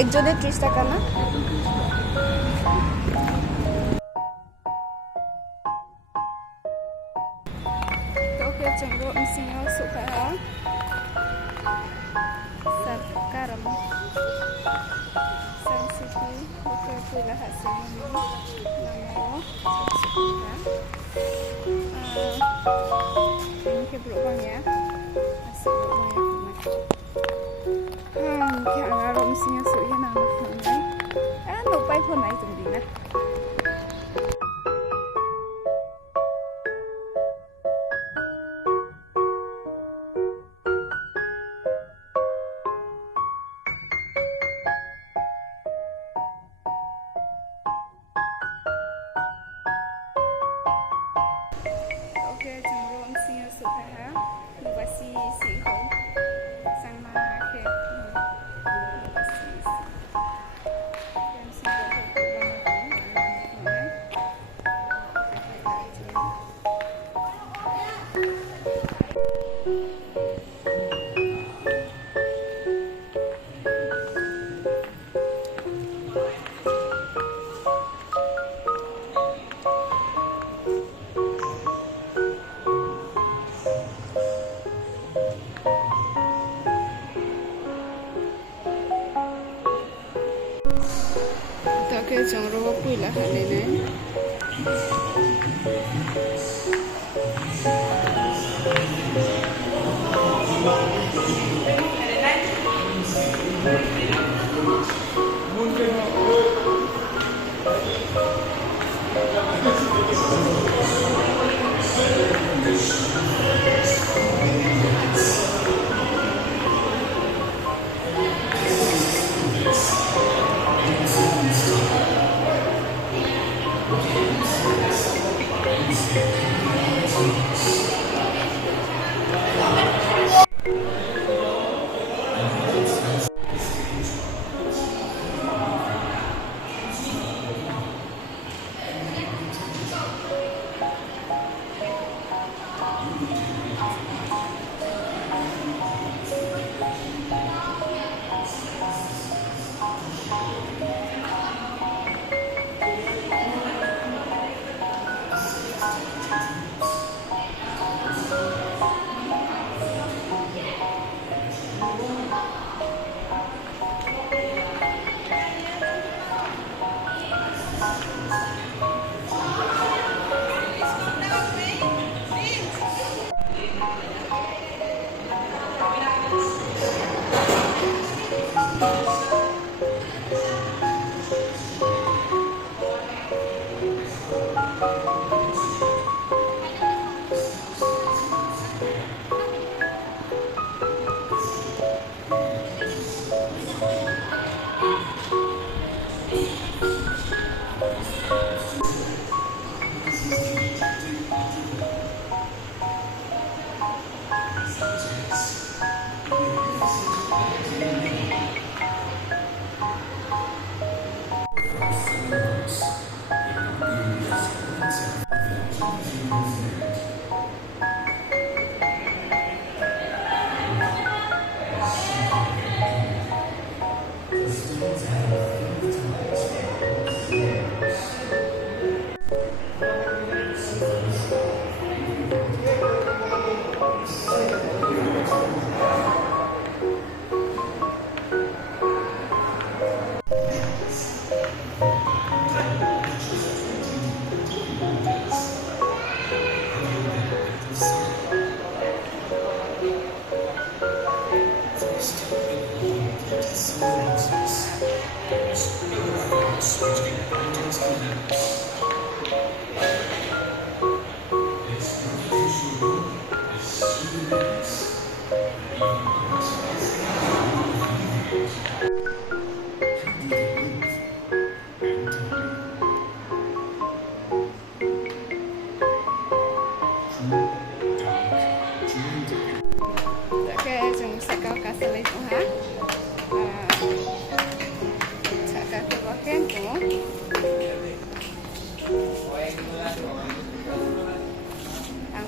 একজনের 30 টাকা না? Oke, cengro isinya suka sekarang sensitif oke pula hasilnya namo suka ini ke berubah ya hasil berubah ya kayak ngarong isinya suka namo phone lupa phone này dùng gì nè Oke, cenderung sinya suka nubasi singkong sama ke nubasi dan singkong cái trong rô bùi là hạt này này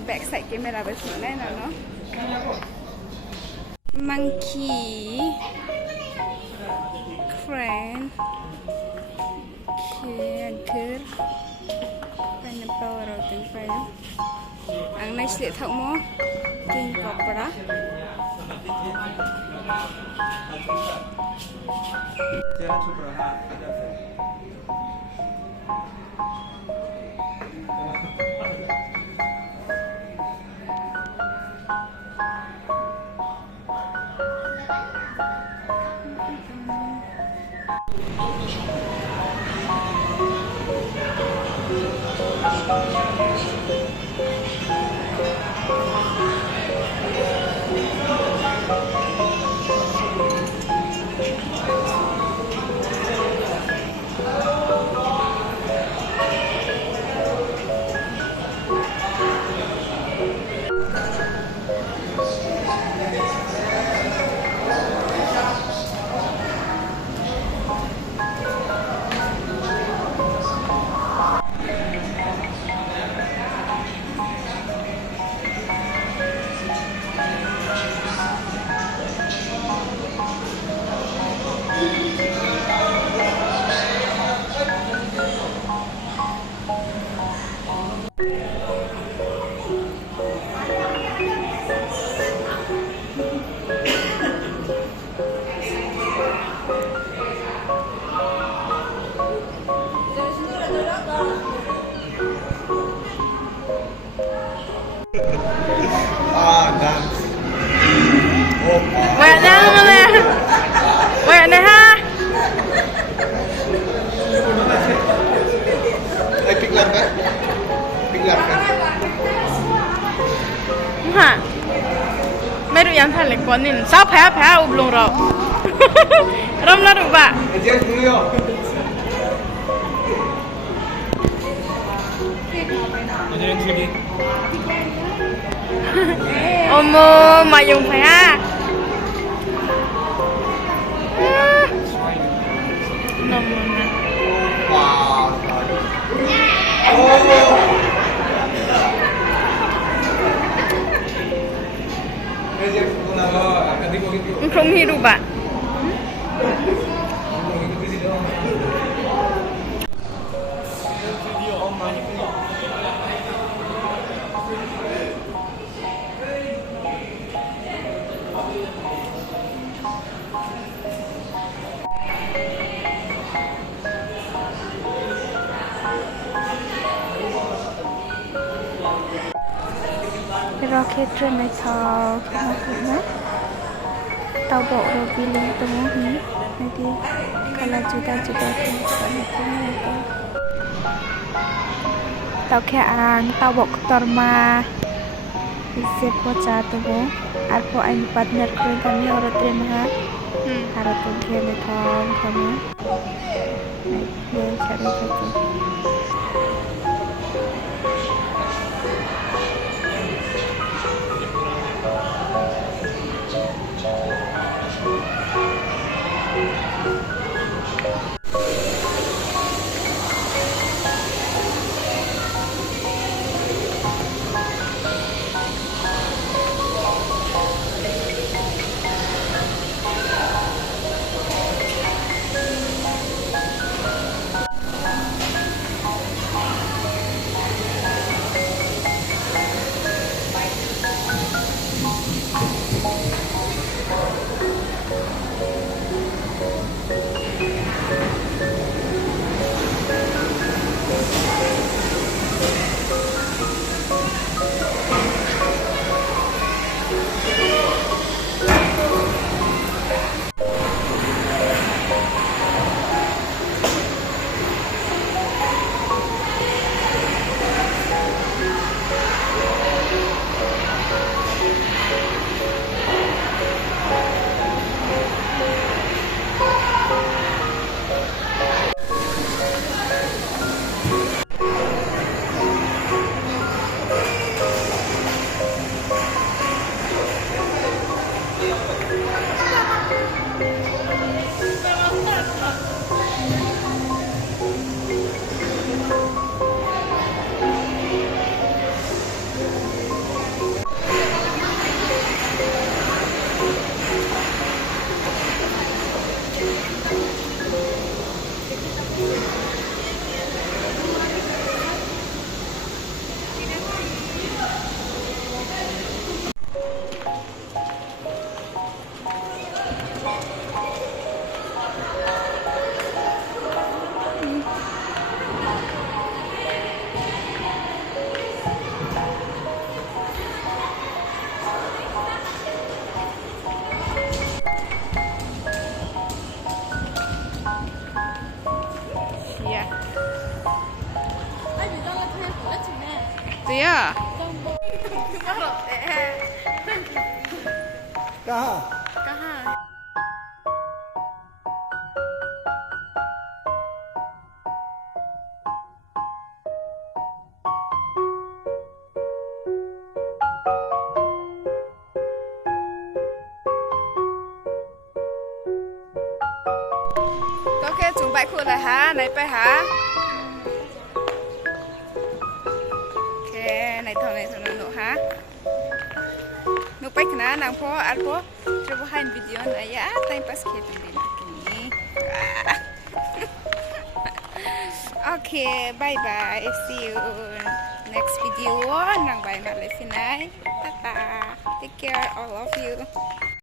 backside camera betul lah no monkey friend. Okay, good. Pineapple rotten fire. Ang nice lihat mo. King cobra. Quẹt nha luôn nè. Quẹt này ha. Ê, Pích Lâm đấy. Pích Lâm đấy. Hả? Mấy đứa ăn thành lại quán nên sao phá ụp luôn rồi. Râm là được bà. Chết không yêu. 어머, mà dùng phải ha. 너무나. Wow. Không hiểu bạn. Rocket train này sao không được tàu bộ rồi đi lên tàu hí này đi kalau juga tàu keang tàu bộ torma isi pocha tuh arpo anh partner train kami orang train ha harus tuh dia thong kamu này dia cari satu Tuya. Kah. Kahan. Ok, chúng bay khu là hả? Này bay hả? Ok, này thằng nó hả? Nó bay khná nàng phố ăn phố. Cho bố hai video này á, time pass kia tụi mình kini. Ok, bye bye. See you next video. Nang bay na lefinay. Tata. Take care all of you.